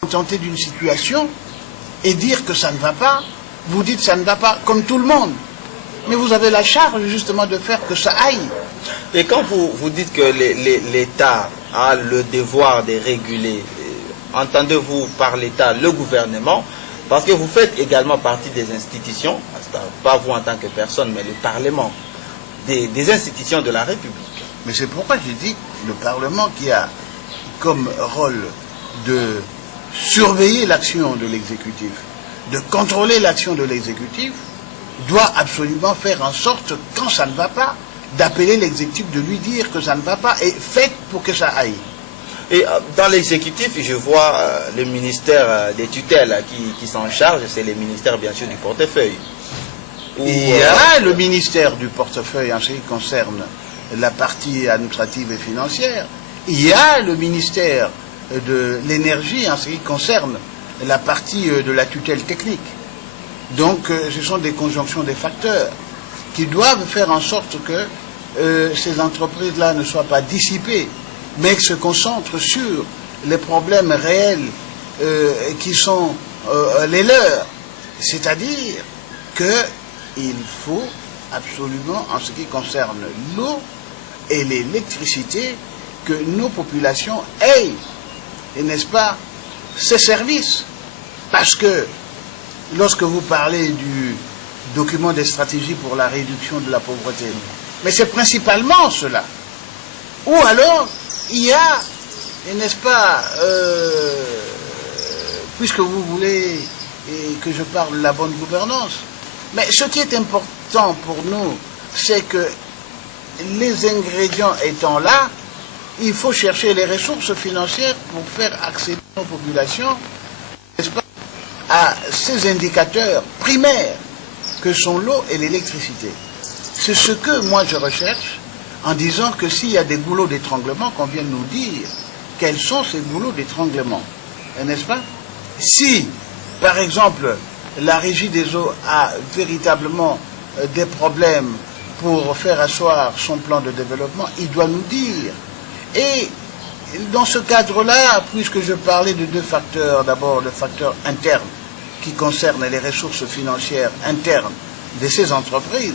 contenter d'une situation et dire que ça ne va pas. Vous dites ça ne va pas comme tout le monde. Mais vous avez la charge justement de faire que ça aille. Et quand vous dites que l'État a le devoir de réguler, entendez-vous par l'État le gouvernement? Parce que vous faites également partie des institutions, pas vous en tant que personne, mais le Parlement, des institutions de la République. Mais c'est pourquoi j'ai dit le Parlement qui a comme rôle de surveiller l'action de l'exécutif, de contrôler l'action de l'exécutif, doit absolument faire en sorte, quand ça ne va pas, d'appeler l'exécutif, de lui dire que ça ne va pas, et faites pour que ça aille. Et dans l'exécutif, je vois le ministère des tutelles qui s'en charge, c'est le ministère bien sûr du portefeuille. Il y a le ministère du portefeuille en ce qui concerne la partie administrative et financière. Il y a le ministère de l'énergie en ce qui concerne la partie de la tutelle technique. Donc ce sont des conjonctions des facteurs qui doivent faire en sorte que ces entreprises-là ne soient pas dissipées, mais se concentrent sur les problèmes réels qui sont les leurs. C'est-à-dire qu'il faut absolument, en ce qui concerne l'eau et l'électricité, que nos populations aient, et n'est-ce pas, ces services. Parce que lorsque vous parlez du document des stratégies pour la réduction de la pauvreté, mais c'est principalement cela. Ou alors, il y a, et n'est-ce pas, puisque vous voulez que je parle de la bonne gouvernance, mais ce qui est important pour nous, c'est que les ingrédients étant là, il faut chercher les ressources financières pour faire accéder nos populations, n'est-ce pas, à ces indicateurs primaires que sont l'eau et l'électricité. C'est ce que moi je recherche en disant que s'il y a des goulots d'étranglement, qu'on vienne nous dire quels sont ces goulots d'étranglement. N'est-ce pas? Si, par exemple, la Régie des eaux a véritablement des problèmes pour faire asseoir son plan de développement, il doit nous dire. Et dans ce cadre-là, puisque je parlais de deux facteurs, d'abord le facteur interne qui concerne les ressources financières internes de ces entreprises,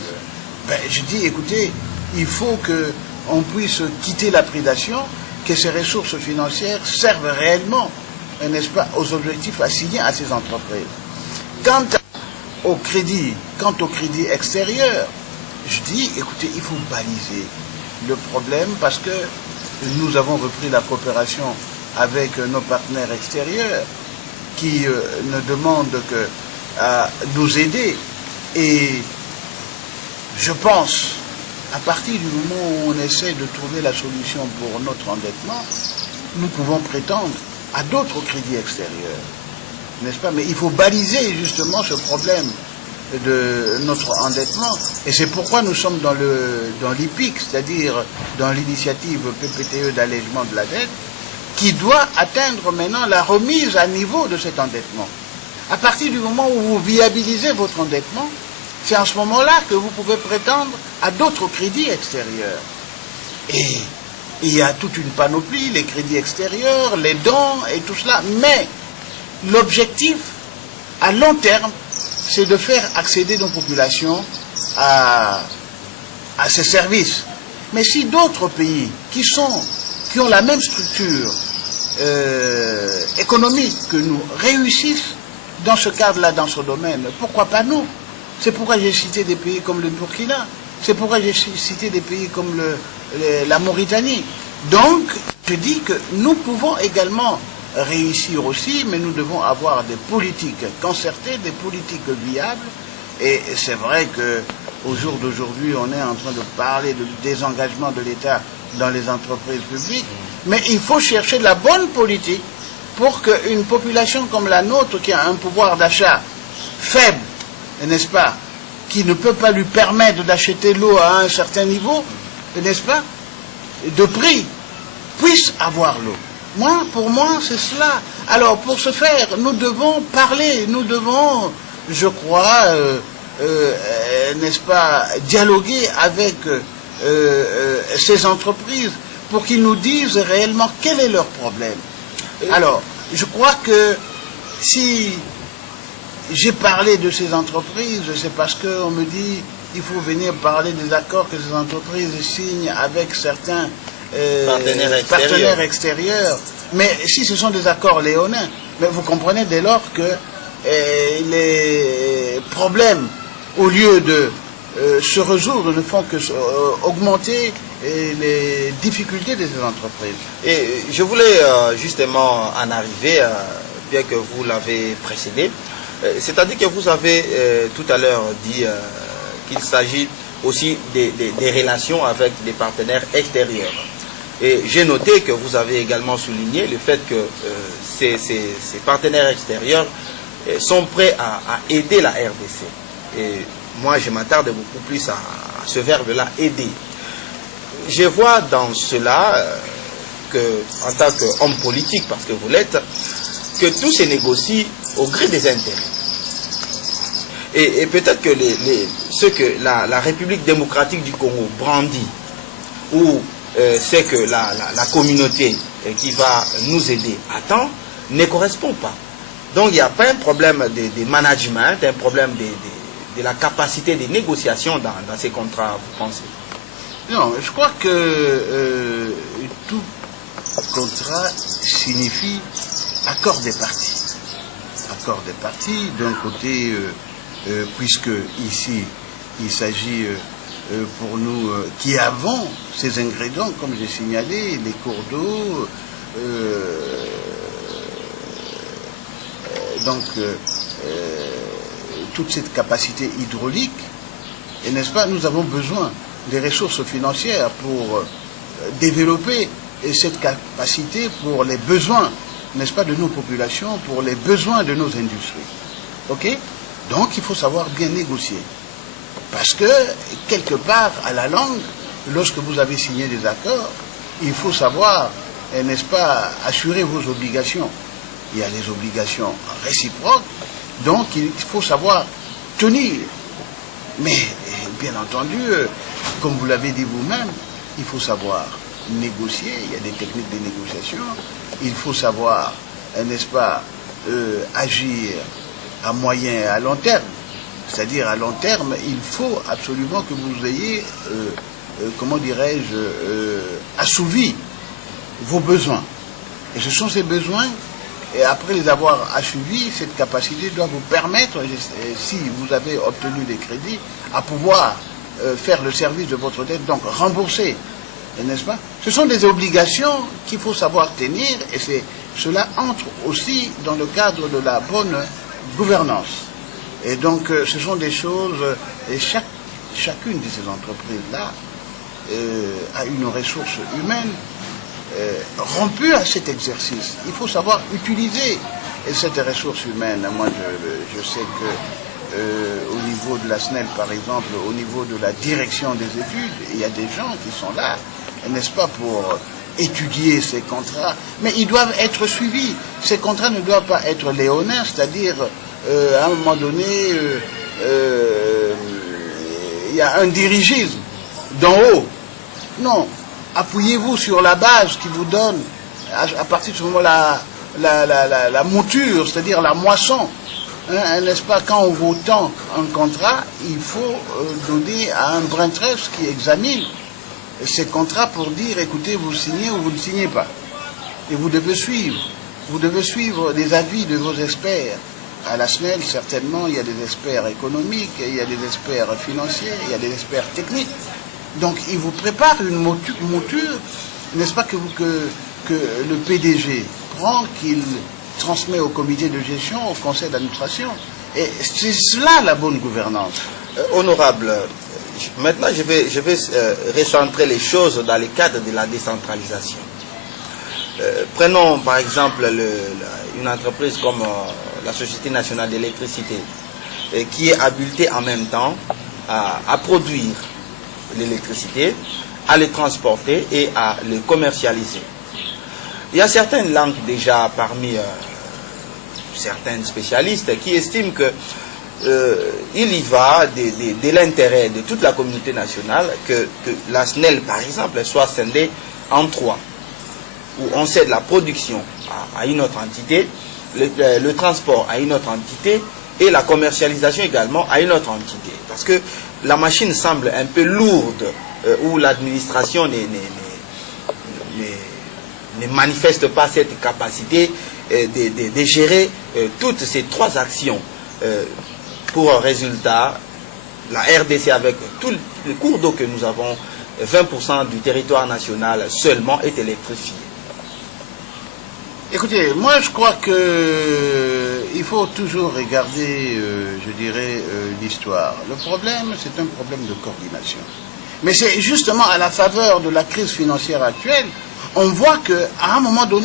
je dis, écoutez, il faut qu'on puisse quitter la prédation, que ces ressources financières servent réellement, n'est-ce pas, aux objectifs assignés à ces entreprises. Quant au crédit extérieur, je dis, écoutez, il faut baliser le problème parce que nous avons repris la coopération avec nos partenaires extérieurs qui ne demandent qu'à nous aider. Et je pense, à partir du moment où on essaie de trouver la solution pour notre endettement, nous pouvons prétendre à d'autres crédits extérieurs, n'est-ce pas? Mais il faut baliser justement ce problème de notre endettement, et c'est pourquoi nous sommes dans l'IPIC, c'est-à-dire dans l'initiative PPTE d'allègement de la dette, qui doit atteindre maintenant la remise à niveau de cet endettement. À partir du moment où vous viabilisez votre endettement, c'est en ce moment-là que vous pouvez prétendre à d'autres crédits extérieurs. Et il y a toute une panoplie, les crédits extérieurs, les dons et tout cela, mais l'objectif à long terme, c'est de faire accéder nos populations à ces services. Mais si d'autres pays qui ont la même structure économique que nous réussissent dans ce cadre-là, dans ce domaine, pourquoi pas nous? C'est pourquoi j'ai cité des pays comme le Burkina, c'est pourquoi j'ai cité des pays comme la Mauritanie. Donc, je dis que nous pouvons également réussir aussi, mais nous devons avoir des politiques concertées, des politiques viables. Et c'est vrai qu'au jour d'aujourd'hui, on est en train de parler de désengagement de l'État dans les entreprises publiques, mais il faut chercher la bonne politique pour qu'une population comme la nôtre, qui a un pouvoir d'achat faible, n'est-ce pas, qui ne peut pas lui permettre d'acheter l'eau à un certain niveau, n'est-ce pas, de prix, puisse avoir l'eau. Pour moi, c'est cela. Alors, pour ce faire, nous devons parler, nous devons, je crois, n'est-ce pas, dialoguer avec ces entreprises pour qu'ils nous disent réellement quel est leur problème. Alors, je crois que si j'ai parlé de ces entreprises, c'est parce qu'on me dit il faut venir parler des accords que ces entreprises signent avec certains partenaires extérieurs. Mais si ce sont des accords léonins, mais vous comprenez dès lors que les problèmes, au lieu de se résoudre, ne font que augmenter les difficultés de ces entreprises. Et je voulais justement en arriver, bien que vous l'avez précédé, c'est-à-dire que vous avez tout à l'heure dit qu'il s'agit aussi des relations avec des partenaires extérieurs. Et j'ai noté que vous avez également souligné le fait que ces partenaires extérieurs sont prêts à aider la RDC. Et moi, je m'attarde beaucoup plus à ce verbe-là, aider. Je vois dans cela en tant qu'homme politique, parce que vous l'êtes, que tout se négocie au gré des intérêts. Et peut-être que ce que la République démocratique du Congo brandit, ou c'est que la communauté qui va nous aider attend, ne correspond pas. Donc il n'y a pas un problème de management, un problème de la capacité de négociation dans ces contrats, vous pensez? Non, je crois que tout contrat signifie accord des parties. Accord des parties, d'un côté, puisque ici, il s'agit pour nous qui avons ces ingrédients, comme j'ai signalé, les cours d'eau, donc toute cette capacité hydraulique, et n'est-ce pas, nous avons besoin des ressources financières pour développer cette capacité pour les besoins, n'est-ce pas, de nos populations, pour les besoins de nos industries. Ok? Donc il faut savoir bien négocier. Parce que, quelque part, à la langue, lorsque vous avez signé des accords, il faut savoir, n'est-ce pas, assurer vos obligations. Il y a les obligations réciproques, donc il faut savoir tenir. Mais, bien entendu, comme vous l'avez dit vous-même, il faut savoir négocier, il y a des techniques de négociation, il faut savoir, n'est-ce pas, agir à moyen et à long terme. C'est-à-dire à long terme, il faut absolument que vous ayez, comment dirais-je, assouvi vos besoins. Et ce sont ces besoins, et après les avoir assouvis, cette capacité doit vous permettre, si vous avez obtenu des crédits, à pouvoir faire le service de votre dette, donc rembourser, n'est-ce pas? Ce sont des obligations qu'il faut savoir tenir, et cela entre aussi dans le cadre de la bonne gouvernance. Et donc, ce sont des choses, et chacune de ces entreprises-là a une ressource humaine rompue à cet exercice. Il faut savoir utiliser cette ressource humaine. Moi, je sais que au niveau de la SNEL, par exemple, au niveau de la direction des études, il y a des gens qui sont là, n'est-ce pas, pour étudier ces contrats, mais ils doivent être suivis. Ces contrats ne doivent pas être léonins, c'est-à-dire à un moment donné, il y a un dirigisme d'en haut. Non, appuyez-vous sur la base qui vous donne, à partir de ce moment, la mouture, c'est-à-dire la moisson. Hein, n'est-ce pas, quand on vous tend un contrat, il faut donner à un brintresse qui examine ces contrats pour dire, écoutez, vous signez ou vous ne signez pas. Et vous devez suivre. Vous devez suivre les avis de vos experts. À la SNEL, certainement, il y a des experts économiques, il y a des experts financiers, il y a des experts techniques. Donc, ils vous préparent une mouture, n'est-ce pas, que le PDG prend, qu'il transmet au comité de gestion, au conseil d'administration. Et c'est cela la bonne gouvernance. Honorable, maintenant je vais recentrer les choses dans le cadre de la décentralisation. Prenons par exemple une entreprise comme la Société nationale d'électricité, qui est habilitée en même temps à produire l'électricité, à le transporter et à le commercialiser. Il y a certaines langues déjà parmi certains spécialistes qui estiment que il y va de l'intérêt de toute la communauté nationale que la SNEL, par exemple, soit scindée en trois, où on cède la production à une autre entité, le transport à une autre entité et la commercialisation également à une autre entité. Parce que la machine semble un peu lourde, où l'administration ne manifeste pas cette capacité de gérer toutes ces trois actions. Pour résultat, la RDC avec tous les cours d'eau que nous avons, 20% du territoire national seulement est électrifié. Écoutez, moi je crois que il faut toujours regarder, je dirais, l'histoire. Le problème, c'est un problème de coordination. Mais c'est justement à la faveur de la crise financière actuelle, on voit qu'à un moment donné,